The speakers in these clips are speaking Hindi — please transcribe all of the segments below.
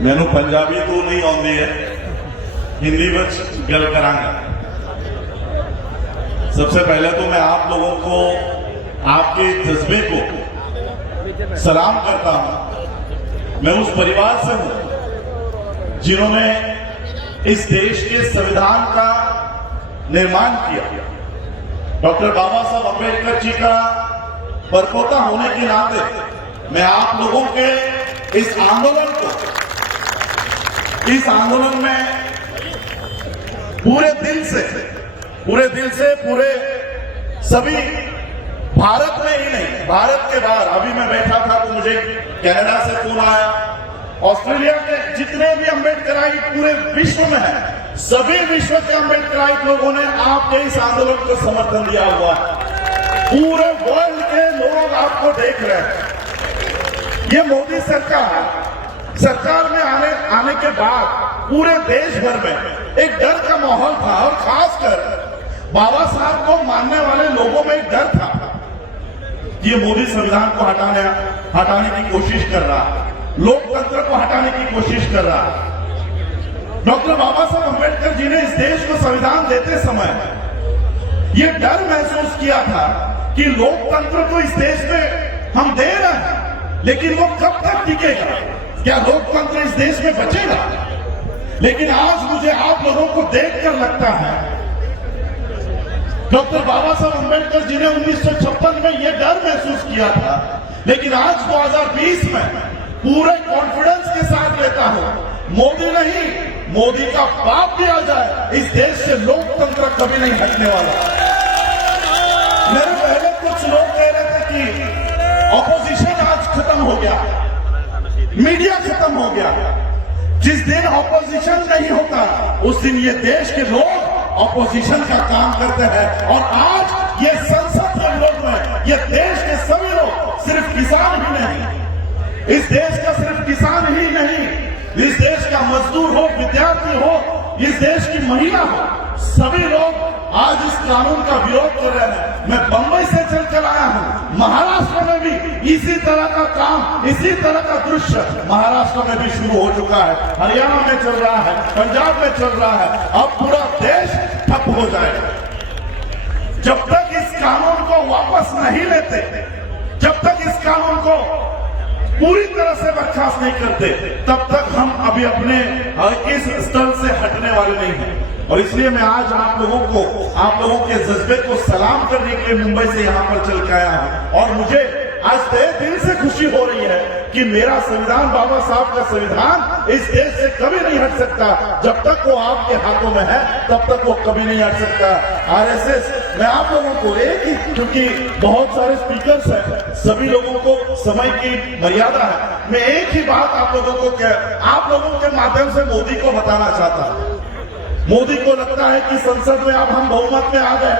मैनू पंजाबी तो नहीं आती है, हिंदी में गल करांगा। सबसे पहले तो मैं आप लोगों को आपके जज्बे को सलाम करता हूं। मैं उस परिवार से हूं जिन्होंने इस देश के संविधान का निर्माण किया। डॉक्टर बाबा साहब अम्बेडकर जी का परपोता होने के नाते मैं आप लोगों के इस आंदोलन में पूरे दिल से पूरे सभी भारत में ही नहीं, भारत के बाहर, अभी मैं बैठा था तो मुझे कनाडा से फोन आया, ऑस्ट्रेलिया के जितने भी अम्बेडकराइट पूरे विश्व में है, सभी विश्व के अम्बेडकराइट लोगों ने आपके इस आंदोलन को समर्थन दिया हुआ है। पूरे वर्ल्ड के लोग आपको देख रहे हैं। ये मोदी सरकार में आने के बाद पूरे देश भर में एक डर का माहौल था, और खासकर बाबा साहब को मानने वाले लोगों में एक डर था। ये मोदी संविधान को हटाने की कोशिश कर रहा है, लोकतंत्र को हटाने की कोशिश कर रहा है। डॉक्टर बाबा साहब अम्बेडकर जी ने इस देश को संविधान देते समय ये डर महसूस किया था कि लोकतंत्र तो इस देश में हम दे रहे हैं, लेकिन वो कब तक टिकेगा? क्या लोकतंत्र इस देश में बचेगा? लेकिन आज मुझे आप लोगों को देखकर लगता है डॉक्टर बाबा साहब अम्बेडकर जी ने 1956 में यह डर महसूस किया था, लेकिन आज 2020 में पूरे कॉन्फिडेंस के साथ लेता हूं, मोदी नहीं, मोदी का बाप भी आ जाए, इस देश से लोकतंत्र कभी नहीं हटने वाला। मेरे पहले कुछ लोग कह रहे थे कि ऑपोजिशन आज खत्म हो गया, मीडिया खत्म हो गया। जिस दिन ऑपोजिशन नहीं होता उस दिन ये देश के लोग ऑपोजिशन का काम करते हैं। और आज ये संसद के लोग में ये देश के सभी लोग, सिर्फ किसान ही नहीं, इस देश का सिर्फ किसान ही नहीं, इस देश का मजदूर हो, विद्यार्थी हो, इस देश की महिला हो, सभी लोग आज इस कानून का विरोध कर रहे हैं। मैं बंबई से चल आया हूं, महाराष्ट्र में भी इसी तरह का काम, इसी तरह का दृश्य महाराष्ट्र में भी शुरू हो चुका है, हरियाणा में चल रहा है, पंजाब में चल रहा है। अब पूरा देश ठप हो जाएगा। जब तक इस कानून को वापस नहीं लेते, जब तक इस कानून को पूरी तरह से बर्खास्त नहीं करते, तब तक हम अभी अपने इस स्थल से हटने वाले नहीं हैं। और इसलिए मैं आज आप लोगों के जज्बे को सलाम करने के लिए मुंबई से यहां पर चल के आया हूं। और मुझे आज तहे दिल से खुशी हो रही है कि मेरा संविधान, बाबा साहब का संविधान इस देश से कभी नहीं हट सकता। जब तक वो आपके हाथों में है तब तक वो कभी नहीं हट सकता। आरएसएस, मैं आप लोगों को एक ही, क्योंकि बहुत सारे स्पीकर्स हैं, सभी लोगों को समय की मर्यादा है, मैं एक ही बात आप लोगों के माध्यम से मोदी को बताना चाहता हूं। मोदी को लगता है कि संसद में अब हम बहुमत में आ गए,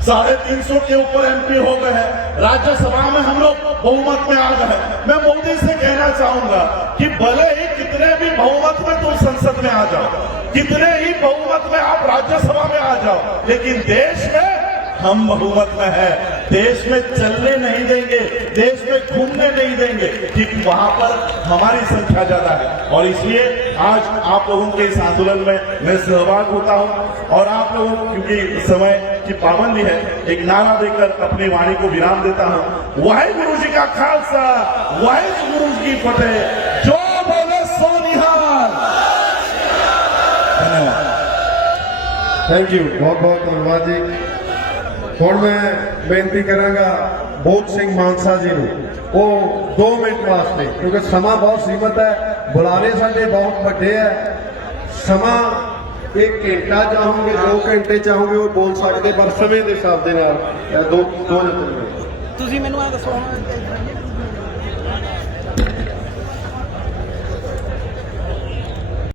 350 के ऊपर एमपी हो गए हैं, राज्यसभा में हम लोग बहुमत में आ गए। मैं मोदी से कहना चाहूंगा कि भले ही कितने भी बहुमत में तुम संसद में आ जाओ, कितने ही बहुमत में आप राज्यसभा में आ जाओ, लेकिन देश में हम बहुमत में है, देश में चलने नहीं देंगे, देश में घूमने नहीं देंगे, क्योंकि वहां पर हमारी संख्या ज्यादा है। और इसलिए आज आप लोगों के इस आंदोलन में मैं सहभाग होता हूं। और आप लोगों, क्योंकि समय की पाबंदी है, एक नारा देकर अपनी वाणी को विराम देता हूं। वाहिगुरु जी का खालसा, वाहिगुरु जी की फतेह। जो बोले सो निहाल। धन्यवाद, थैंक यू, बहुत बहुत धन्यवाद जी। ਹੁਣ मैं बेनती करांगा बोध सिंह मानसा जी ਨੂੰ, वो 2 मिनट वास्ते, क्योंकि समा बहुत सीमित है, बुलारे साडे बहुत ਵੱਡੇ है, समा 1 घंटा चाहोगे, 2 घंटे चाहोगे वो बोल सकते, पर समय के हिसाब ਦੇ ਨਾਲ 2 ਤੁਸੀਂ ਮੈਨੂੰ ਆ ਦੱਸੋ